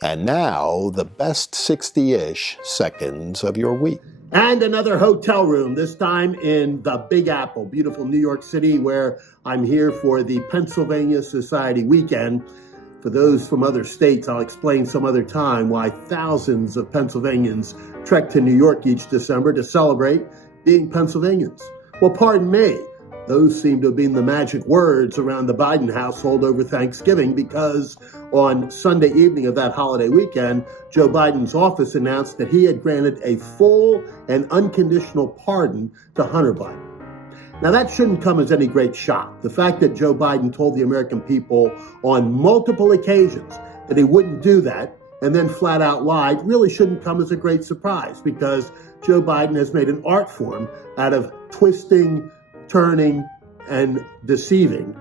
And now, the best 60-ish seconds of your week. And another hotel room, this time in the Big Apple, beautiful New York City, where I'm here for the Pennsylvania Society weekend. For those from other states, I'll explain some other time why thousands of Pennsylvanians trek to New York each December to celebrate being Pennsylvanians. Well, pardon me, those seem to have been the magic words around the Biden household over Thanksgiving, because on Sunday evening of that holiday weekend, Joe Biden's office announced that he had granted a full and unconditional pardon to Hunter Biden. Now, that shouldn't come as any great shock. The fact that Joe Biden told the American people on multiple occasions that he wouldn't do that and then flat out lied really shouldn't come as a great surprise, because Joe Biden has made an art form out of twisting, turning, and deceiving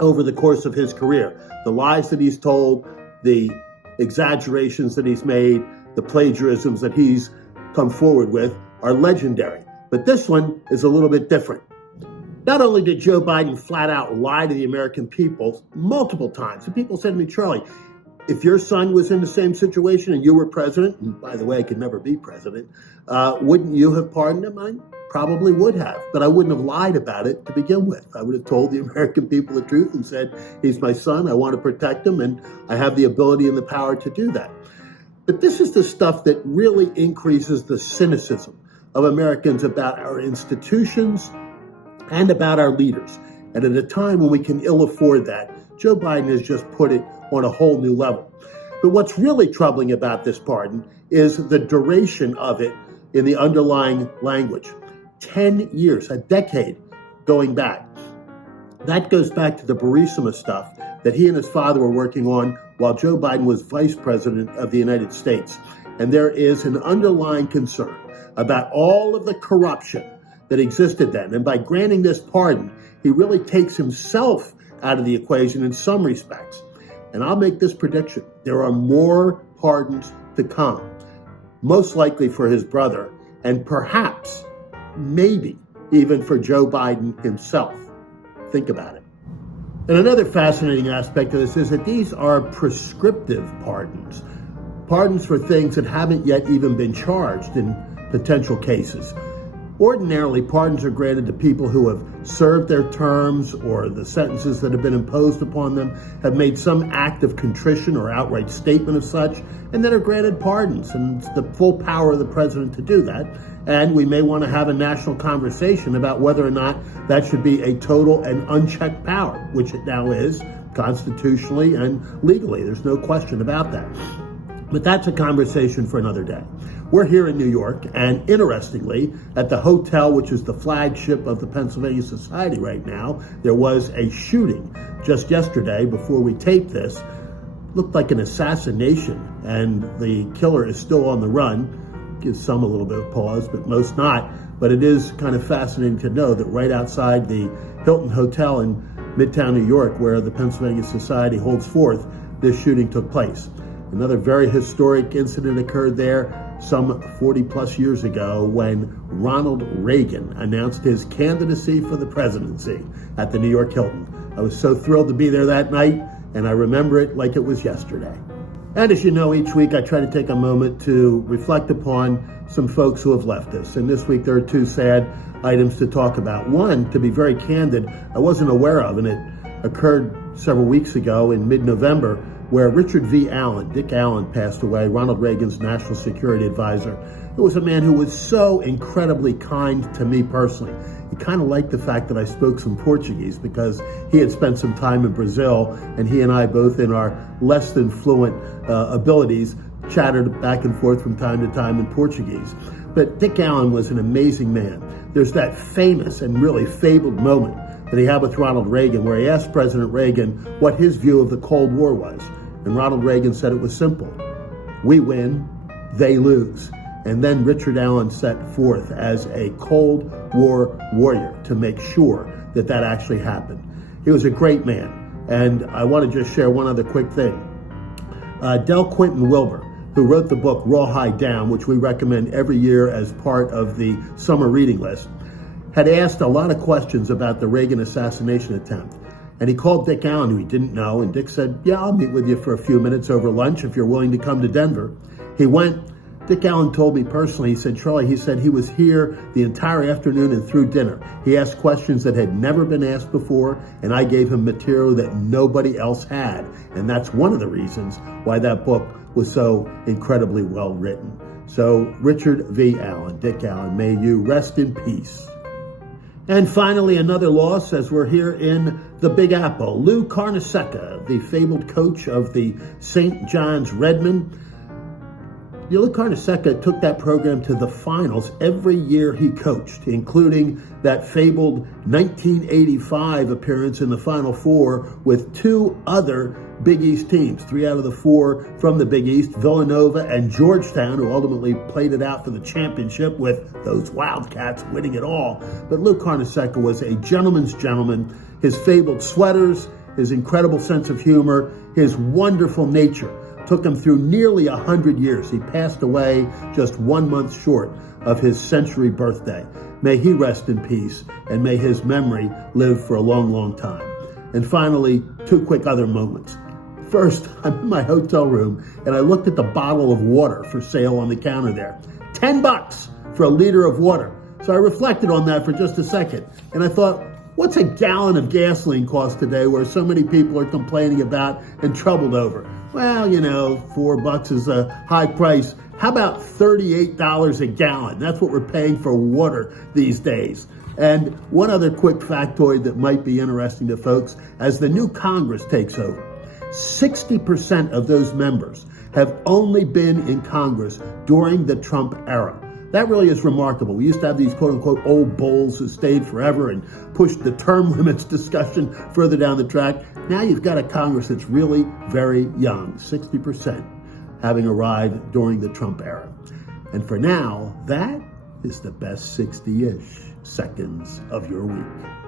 over the course of his career. The lies that he's told, the exaggerations that he's made, the plagiarisms that he's come forward with are legendary. But this one is a little bit different. Not only did Joe Biden flat out lie to the American people multiple times, and people said to me, Charlie, if your son was in the same situation and you were president, and by the way, I could never be president, wouldn't you have pardoned him? I probably would have, but I wouldn't have lied about it to begin with. I would have told the American people the truth and said, he's my son, I want to protect him, and I have the ability and the power to do that. But this is the stuff that really increases the cynicism of Americans about our institutions and about our leaders. And at a time when we can ill afford that, Joe Biden has just put it on a whole new level. But what's really troubling about this pardon is the duration of it in the underlying language. 10 years, a decade going back. That goes back to the Burisma stuff that he and his father were working on while Joe Biden was vice president of the United States. And there is an underlying concern about all of the corruption that existed then. And by granting this pardon, he really takes himself out of the equation in some respects. And I'll make this prediction. There are more pardons to come, most likely for his brother, and perhaps, maybe, even for Joe Biden himself. Think about it. And another fascinating aspect of this is that these are prescriptive pardons. Pardons for things that haven't yet even been charged in potential cases. Ordinarily, pardons are granted to people who have served their terms, or the sentences that have been imposed upon them have made some act of contrition or outright statement of such, and then are granted pardons. And it's the full power of the president to do that. And we may want to have a national conversation about whether or not that should be a total and unchecked power, which it now is, constitutionally and legally. There's no question about that. But that's a conversation for another day. We're here in New York, and interestingly, at the hotel, which is the flagship of the Pennsylvania Society right now, there was a shooting just yesterday before we taped this. Looked like an assassination, and the killer is still on the run. Gives some a little bit of pause, but most not. But it is kind of fascinating to know that right outside the Hilton Hotel in Midtown New York, where the Pennsylvania Society holds forth, this shooting took place. Another very historic incident occurred there some 40 plus years ago when Ronald Reagan announced his candidacy for the presidency at the New York Hilton. I was so thrilled to be there that night, and I remember it like it was yesterday. And as you know, each week I try to take a moment to reflect upon some folks who have left us. And this week there are two sad items to talk about. One, to be very candid, I wasn't aware of, and it occurred several weeks ago in mid-November, where Richard V. Allen, Dick Allen, passed away, Ronald Reagan's national security advisor. It was a man who was so incredibly kind to me personally. He kind of liked the fact that I spoke some Portuguese because he had spent some time in Brazil, and he and I, both in our less than fluent abilities, chattered back and forth from time to time in Portuguese. But Dick Allen was an amazing man. There's that famous and really fabled moment that he had with Ronald Reagan, where he asked President Reagan what his view of the Cold War was. And Ronald Reagan said it was simple. We win, they lose. And then Richard Allen set forth as a Cold War warrior to make sure that that actually happened. He was a great man. And I want to just share one other quick thing. Del Quinton Wilbur, who wrote the book Rawhide Down, which we recommend every year as part of the summer reading list, had asked a lot of questions about the Reagan assassination attempt. And he called Dick Allen, who he didn't know, and Dick said, yeah, I'll meet with you for a few minutes over lunch if you're willing to come to Denver. He went. Dick Allen told me personally, he said, Charlie, he said he was here the entire afternoon and through dinner. He asked questions that had never been asked before, and I gave him material that nobody else had. And that's one of the reasons why that book was so incredibly well written. So Richard V. Allen, Dick Allen, may you rest in peace. And finally, another loss as we're here in the Big Apple. Lou Carnesecca, the fabled coach of the St. John's Redmen. Lou Carnesecca took that program to the finals every year he coached, including that fabled 1985 appearance in the Final Four with two other Big East teams, 3 out of the 4 from the Big East, Villanova and Georgetown, who ultimately played it out for the championship with those Wildcats winning it all. But Lou Carnesecca was a gentleman's gentleman. His fabled sweaters, his incredible sense of humor, his wonderful nature took him through nearly 100 years. He passed away just 1 month short of his century birthday. May he rest in peace, and may his memory live for a long, long time. And finally, 2 quick other moments. First, I'm in my hotel room, and I looked at the bottle of water for sale on the counter there. $10 for a liter of water. So I reflected on that for just a second, and I thought, what's a gallon of gasoline cost today where so many people are complaining about and troubled over? Well, you know, $4 is a high price. How about $38 a gallon? That's what we're paying for water these days. And one other quick factoid that might be interesting to folks, as the new Congress takes over, 60% of those members have only been in Congress during the Trump era. That really is remarkable. We used to have these quote-unquote old bulls who stayed forever and pushed the term limits discussion further down the track. Now you've got a Congress that's really very young, 60% having arrived during the Trump era. And for now, that is the best 60-ish seconds of your week.